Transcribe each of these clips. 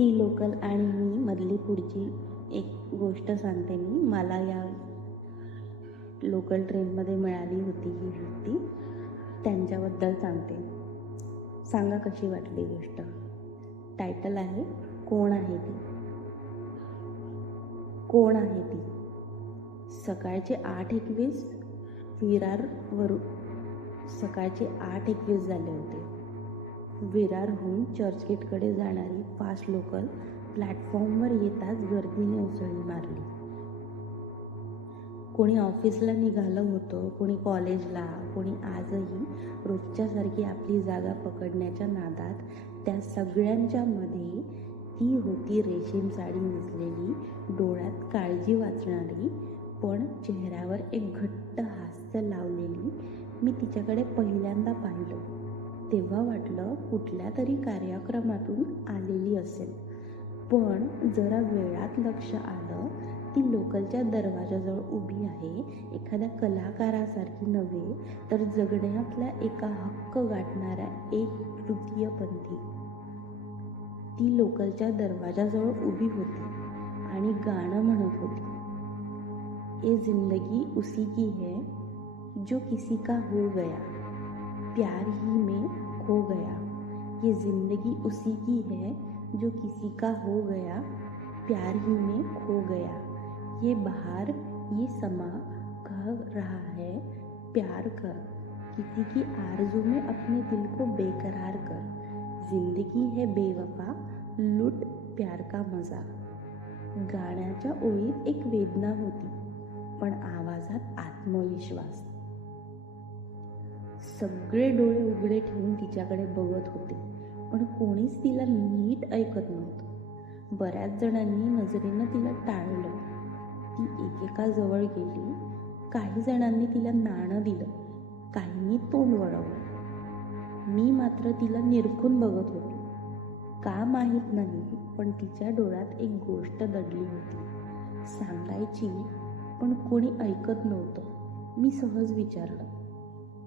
ती लोकल आणि मी मधली पुढची एक गोष्ट सांगते मी. मला या लोकल ट्रेनमध्ये मिळाली होती ही वृत्ती त्यांच्याबद्दल सांगते. सांगा कशी वाटली गोष्ट? टायटल आहे कोण आहे ती? कोण आहे ती? सकाळचे आठ एकवीस विरारवरून सकाळचे आठ एकवीस झाले होते. विरारहून चर्चगेटकडे जाणारी फास्ट लोकल प्लॅटफॉर्मवर येताच गर्दीने उसळी मारली. कोणी ऑफिसला निघालं होतं कोणी कॉलेजला कोणी आजही रोजच्यासारखी आपली जागा पकडण्याच्या नादात त्या सगळ्यांच्या मध्ये ती होती रेशीम साडी नेसलेली डोळ्यात काळजी वाचणारी पण चेहऱ्यावर एक घट्ट हास्य लावलेली मी तिच्याकडे पहिल्यांदा पाहिलं. तेव्हा वाटलं कुठल्या तरी कार्यक्रमातून आलेली असेल. पण जरा वेळात लक्ष आलं ती लोकलच्या दरवाजाजवळ उभी आहे एखाद्या कलाकारासारखी नव्हे तर जगण्यातल्या एका हक्क गाठणाऱ्या एक तृतीयपंथी ती लोकलच्या दरवाजाजवळ उभी होती आणि गाणं म्हणत होती. ये जिंदगी उसी की है जो किसी का हो गया. प्यार ही में खो गया। ये ज़िंदगी उसी की है जो किसी का हो गया। प्यार ही में खो गया। ये बाहर, ये समा कह रहा है प्यार कर किसी की आरज़ू में अपने दिल को बेकरार कर। ज़िंदगी है बेवफा, लुट प्यार का मज़ा। गाण्याच्या ओळीत एक वेदना होती, पण आवाजात आत्मविश्वास सगळे डोळे उघडे ठेवून तिच्याकडे बघत होते. पण कोणीच तिला नीट ऐकत नव्हतं. बऱ्याच जणांनी नजरेनं तिला टाळलं. ती एकेकाजवळ गेली. काही जणांनी तिला नाणं दिलं. काहींनी तोंड वळवलं. मी मात्र तिला निरखून बघत होतो. का माहीत नाही पण तिच्या डोळ्यात एक गोष्ट दडली होती. सांगायची पण कोणी ऐकत नव्हतं. मी सहज विचारलं.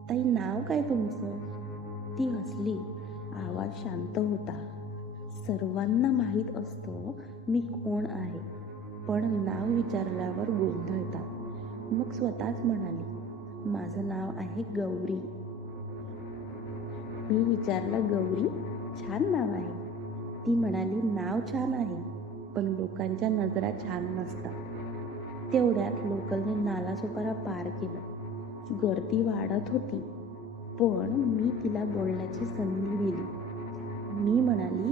ताई नाव काय तुमचं? ती हसली. आवाज शांत होता. सर्वांना माहीत असतो मी कोण आहे पण नाव विचारल्यावर गोंधळतात. मग स्वतःच म्हणाली माझं नाव आहे गौरी. मी विचारलं गौरी छान नाव आहे. ती म्हणाली नाव छान आहे पण लोकांच्या नजरा छान नसतात. तेवढ्यात लोकलने नालासोपारा पार केलं. गर्दी वाढत होती. पण मी तिला बोलण्याची संधी दिली. मी म्हणाली